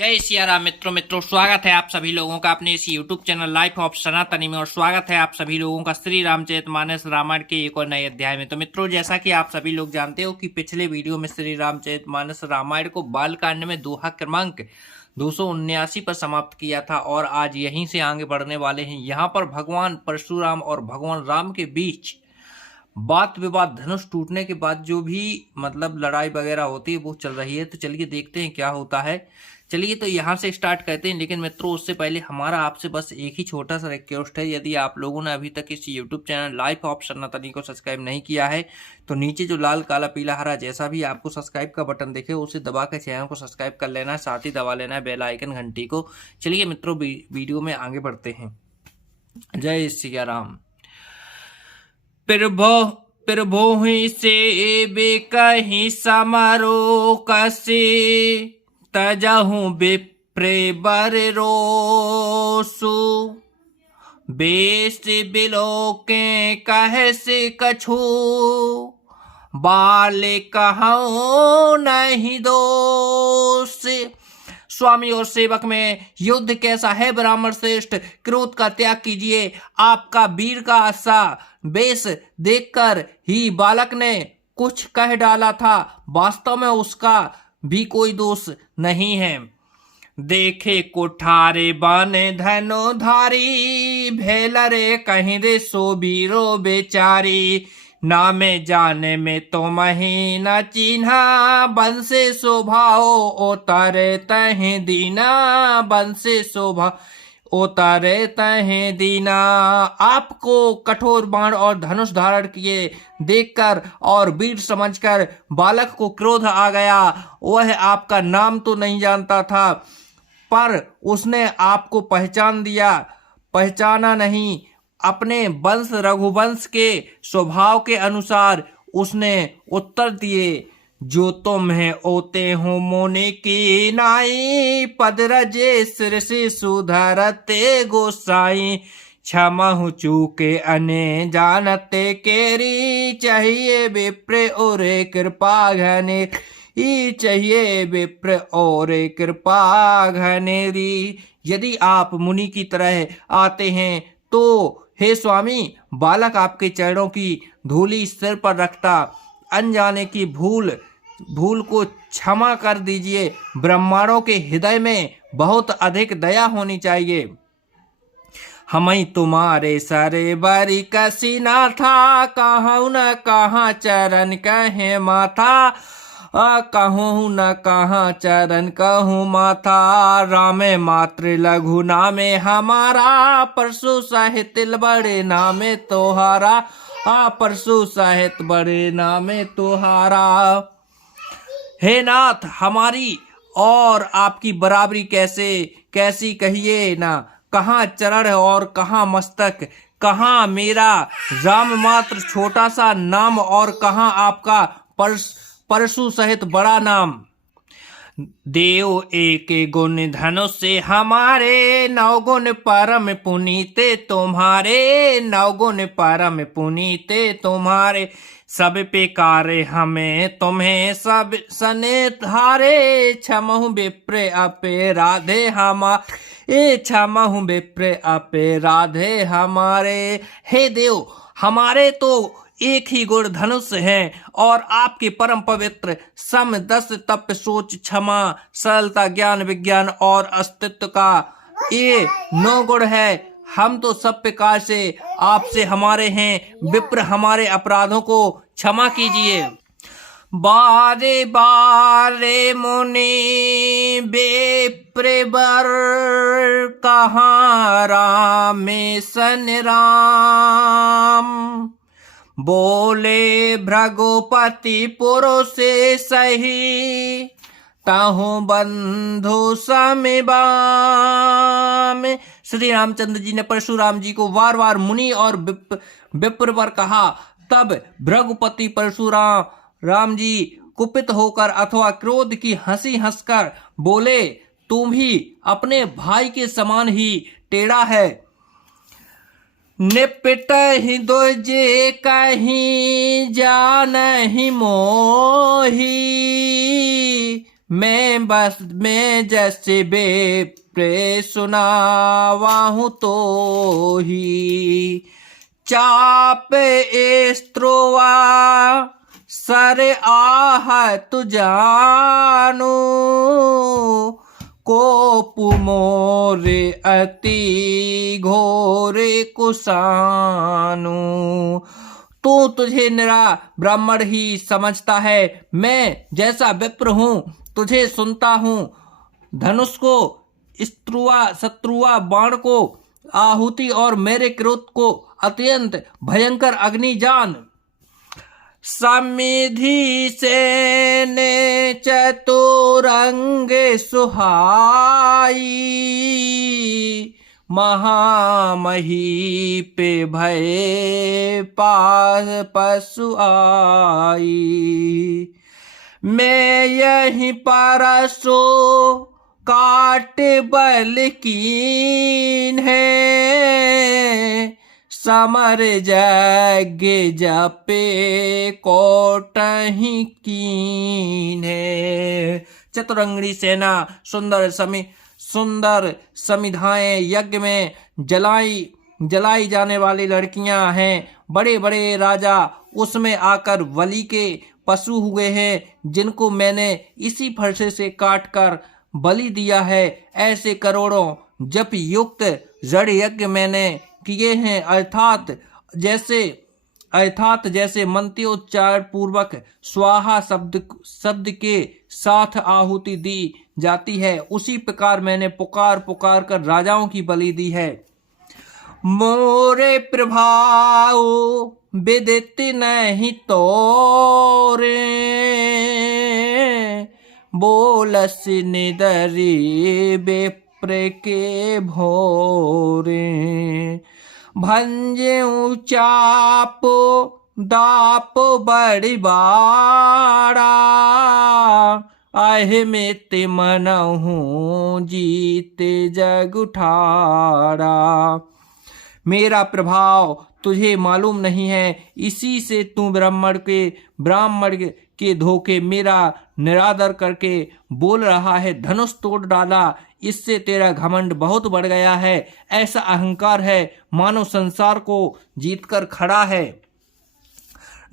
जय सिया राम। मित्रों स्वागत है आप सभी लोगों का अपने इस YouTube चैनल लाइफ ऑफ सनातनी में। और स्वागत है आप सभी लोगों का श्री रामचरितमानस रामायण के एक और नए अध्याय में। तो मित्रों, जैसा कि आप सभी लोग जानते हो कि पिछले वीडियो में श्री रामचरितमानस रामायण को बालकांड में दोहा क्रमांक 279 पर समाप्त किया था और आज यहीं से आगे बढ़ने वाले हैं। यहाँ पर भगवान परशुराम और भगवान राम के बीच बात विवाद, धनुष टूटने के बाद जो भी लड़ाई वगैरह होती है वो चल रही है। तो चलिए देखते हैं क्या होता है। चलिए तो यहाँ से स्टार्ट करते हैं। लेकिन मित्रों, उससे पहले हमारा आपसे बस एक ही छोटा सा रिक्वेस्ट है। यदि आप लोगों ने अभी तक इस यूट्यूब चैनल लाइफ ऑफ सनातनी को सब्सक्राइब नहीं किया है तो नीचे जो लाल काला पीला हरा जैसा भी आपको सब्सक्राइब का बटन दिखे उसे दबा कर चैनल को सब्सक्राइब कर लेना है, साथ ही दबा लेना है बेल आइकन घंटी को। चलिए मित्रों, वीडियो में आगे बढ़ते हैं। जय सिया राम। प्रभो ही से कहीं समारो कसे तजहू विप्रे बर रोसु बेस बिलोके कह से कछु बाल कहूँ नहीं दोष। स्वामी और सेवक में युद्ध कैसा है ब्राह्मण श्रेष्ठ, क्रोध का त्याग कीजिए। आपका वीर का सा वेश देखकर ही बालक ने कुछ कह डाला था, वास्तव में उसका भी कोई दोष नहीं है। देखे कुठारे बाने धनुधारी भेलरे कहीं रे सो बीरो बेचारी नामे जाने में तो महीना चिन्हा बंसे शोभाओ उतारे तहे दीना बंसे शोभा उतारे तहे दीना। आपको कठोर बाण और धनुष धारण किए देखकर और वीर समझकर बालक को क्रोध आ गया। वह आपका नाम तो नहीं जानता था पर उसने आपको पहचाना नहीं। अपने वंश रघुवंश के स्वभाव के अनुसार उसने उत्तर दिए, जो तुम है ओते हो मोने की नाई पद रजे सिर से सुधरते गोसाई क्षमा चूके अने जानते केरी चाहिए विप्र और कृपा घने चाहिए विप्र और कृपा घनेरी। यदि आप मुनि की तरह आते हैं तो हे स्वामी, बालक आपके चरणों की धूली सिर पर रखता अनजाने की भूल को क्षमा कर दीजिए। ब्रह्मांडों के हृदय में बहुत अधिक दया होनी चाहिए। हमें तुम्हारे सरे बारी कसी ना था, कहूँ न कहाँ चरण कहे माथा कहूँ न कहाँ चरण कहूँ माथा। रामे मात्र लघु नामे हमारा परशु साहित्य बड़े नामे तोहारा परशु साहित्य बड़े नामे तोहारा। हे नाथ, हमारी और आपकी बराबरी कैसी कहिए ना। कहाँ चरण और कहाँ मस्तक, कहाँ मेरा राम मात्र छोटा सा नाम और कहाँ आपका परशु सहित बड़ा नाम। देव एक गुण धनुष से हमारे नवगुण परम पुनीते तुम्हारे नवगुण परम पुनीते तुम्हारे। सब पे कार्य हमें तुम्हें सब सने धारे क्षमहु विप्र अपे राधे हमारे क्षमहु विप्र अपे राधे हमारे। हे देव, हमारे तो एक ही गुण धनुष है और आपके परम पवित्र सम दस तप सोच क्षमा सरलता ज्ञान विज्ञान और अस्तित्व का ये 9 गुण है। हम तो सब प्रकार से आपसे हमारे हैं। विप्र, हमारे अपराधों को क्षमा कीजिए। बारे बारे मुनि विप्र बर कहाँ रामेशन राम बोले भृगुपति पुरुष सही ताहू बंधु समिबाम। श्री रामचंद्र जी ने परशुराम जी को बार बार मुनि और विप्र पर कहा। तब भृगुपति परशुराम जी कुपित होकर अथवा क्रोध की हंसी हंसकर बोले, तुम भी अपने भाई के समान ही टेढ़ा है। निपट ही दोजे कहीं जान ही मोही मैं जैसे बेप्रे सुनावाहूँ तो ही। चाप स्त्रोवा सर आह तु जानो, कोपु मोरे अति घोरे कुसानु। तुझे निरा ब्राह्मण ही समझता है, मैं जैसा विप्र हूँ तुझे सुनता हूँ। धनुष को, शत्रुआ बाण को आहुति और मेरे क्रोध को अत्यंत भयंकर अग्नि जान। समिधि से ने चतुरंग सुहाई, महामही पे भय पास पशु आई। मैं यही परसो काट बल कीन है, समर जग जपे कोटहि कीन है। चतुरंगी सेना सुंदर समिधाएं यज्ञ में जलाई जाने वाली लड़कियां हैं। बड़े बड़े राजा उसमें आकर बलि के पशु हुए हैं, जिनको मैंने इसी फरसे से काट कर बलि दिया है। ऐसे करोड़ों जप युक्त जड़ यज्ञ मैंने किए हैं, अर्थात जैसे मंत्रोच्चार पूर्वक स्वाहा शब्द के साथ आहुति दी जाती है, उसी प्रकार मैंने पुकार कर राजाओं की बलि दी है। मोरे प्रभाव विदित नहीं तोरे, बोलस निदरी बेप्र के भोरे। भंजे चाप दाप बड़ी बाड़ा, आहे में ते मनहूँ जीते जग उठाड़ा। मेरा प्रभाव तुझे मालूम नहीं है, इसी से तू ब्राह्मण के धोखे मेरा निरादर करके बोल रहा है। धनुष तोड़ डाला, इससे तेरा घमंड बहुत बढ़ गया है। ऐसा अहंकार है मानो संसार को जीतकर खड़ा है।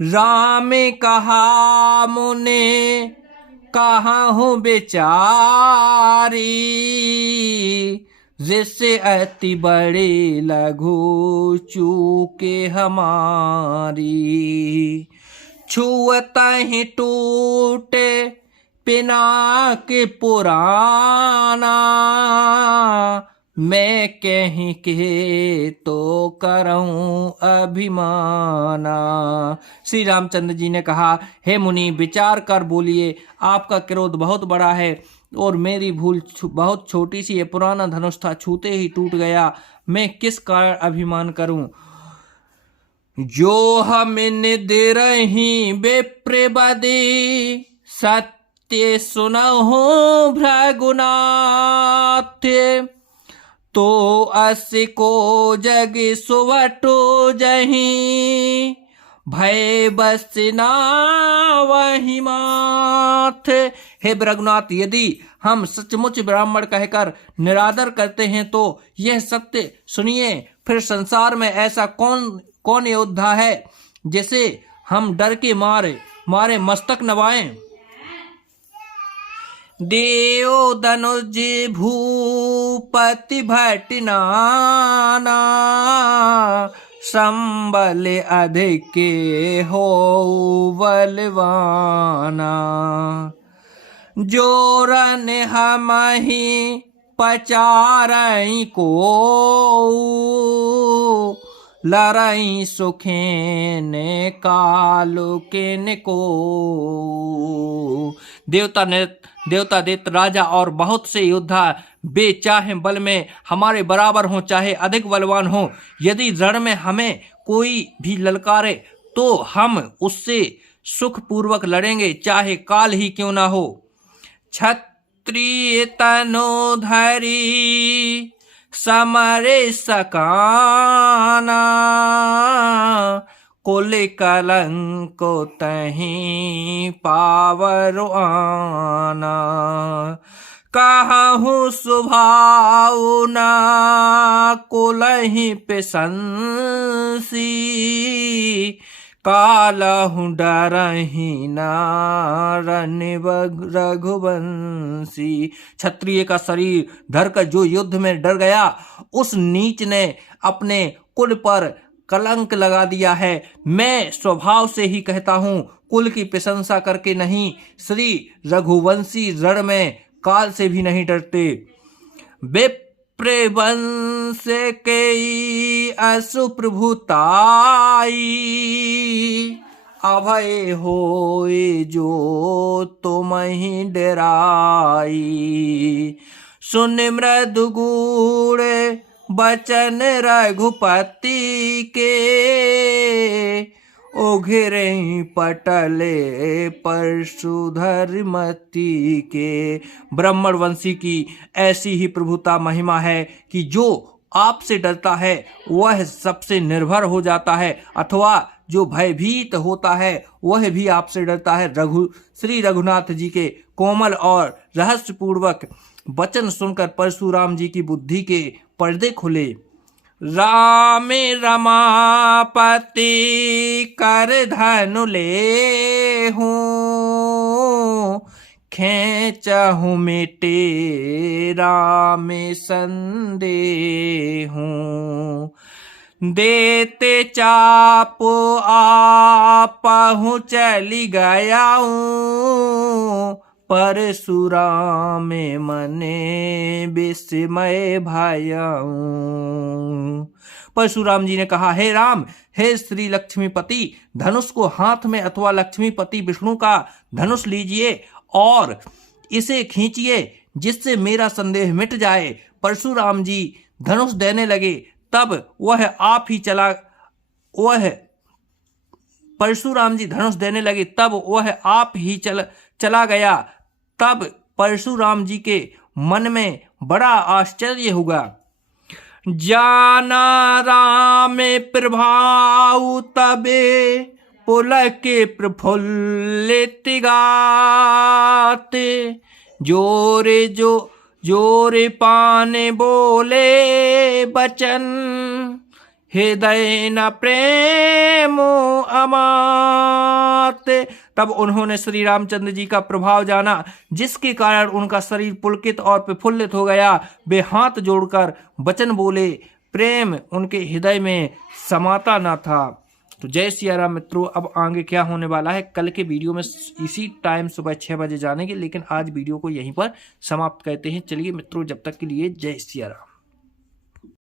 राम कहा मुने कहाँ हूँ बेचारी, जिससे अति बड़े लघु चूके हमारी। छुअता ही टूटे पिनाक पुराना, मैं कहीं के तो करूं अभिमाना। श्री रामचंद्र जी ने कहा, हे मुनि विचार कर बोलिए, आपका क्रोध बहुत बड़ा है और मेरी भूल बहुत छोटी सी है। पुराना धनुष था, छूते ही टूट गया, मैं किस कारण अभिमान करूं। जो हम दे रही बेप्रबदे, सत्य सुनहु भृगुनाथ। तो अस को जग सुवटो जहीं, भय बस ना वही माथ। हे भृगुनाथ, यदि हम सचमुच ब्राह्मण कहकर निरादर करते हैं तो यह सत्य सुनिए। फिर संसार में ऐसा कौन योद्धा है जिसे हम डर के मारे मस्तक नवाएं। देव धनुज भूपति भटनाना, संबल अधिक हो बलवाना। जोरन हमहि पचारई को, लड़ई सुखेन कालु किन को। देवता दैत्य राजा और बहुत से योद्धा वे चाहे बल में हमारे बराबर हों चाहे अधिक बलवान हों, यदि रण में हमें कोई भी ललकारे तो हम उससे सुख पूर्वक लड़ेंगे, चाहे काल ही क्यों ना हो। क्षत्रिय तनो धरी समरे सकाना, कुल कलंक तहीं पावर आना। कहूँ स्वभाव ना कुलहि पिशंसी, कालहु डरहि नारन रघुवंशी। क्षत्रिय का शरीर धरकर जो युद्ध में डर गया, उस नीच ने अपने कुल पर कलंक लगा दिया है। मैं स्वभाव से ही कहता हूँ, कुल की प्रशंसा करके नहीं। श्री रघुवंशी रण में काल से भी नहीं डरते। विप्रवंश के असुप्रभुताई, अभय होए जो तुमहि डराई। सुन मृदु गूढ़ बचन रघुपति के, उघिरे पटले परशुधर मति के। ब्राह्मण वंशी की ऐसी ही प्रभुता महिमा है कि जो आपसे डरता है वह सबसे निर्भर हो जाता है, अथवा जो भयभीत होता है वह भी आपसे डरता है। श्री रघुनाथ जी के कोमल और रहस्यपूर्वक वचन सुनकर परशुराम जी की बुद्धि के पर्दे खुले। राम रमापति कर धनु ले हूँ, खेचहु मिटे राम संदेह हूँ। देते चाप आपहु चली गया हूँ, परशुराम मने विस्मय भयाऊं। परशुराम जी ने कहा, हे राम, हे श्री लक्ष्मीपति, धनुष को हाथ में अथवा लक्ष्मीपति विष्णु का धनुष लीजिए और इसे खींचिए, जिससे मेरा संदेह मिट जाए। परशुराम जी धनुष देने लगे, तब वह आप ही चला गया। तब परशुराम जी के मन में बड़ा आश्चर्य हुआ। जाना राम प्रभाव तबे पुलके प्रफुल्लित गाते, जोरे पाने बोले बचन, हृदय न प्रेम अमात। तब उन्होंने श्री रामचंद्र जी का प्रभाव जाना, जिसके कारण उनका शरीर पुलकित और प्रफुल्लित हो गया। वे हाथ जोड़कर वचन बोले, प्रेम उनके हृदय में समाता न था। तो जय सिया राम मित्रों। अब आगे क्या होने वाला है, कल के वीडियो में इसी टाइम सुबह 6 बजे जानेंगे, लेकिन आज वीडियो को यहीं पर समाप्त करते हैं। चलिए मित्रों, जब तक के लिए जय सिया राम।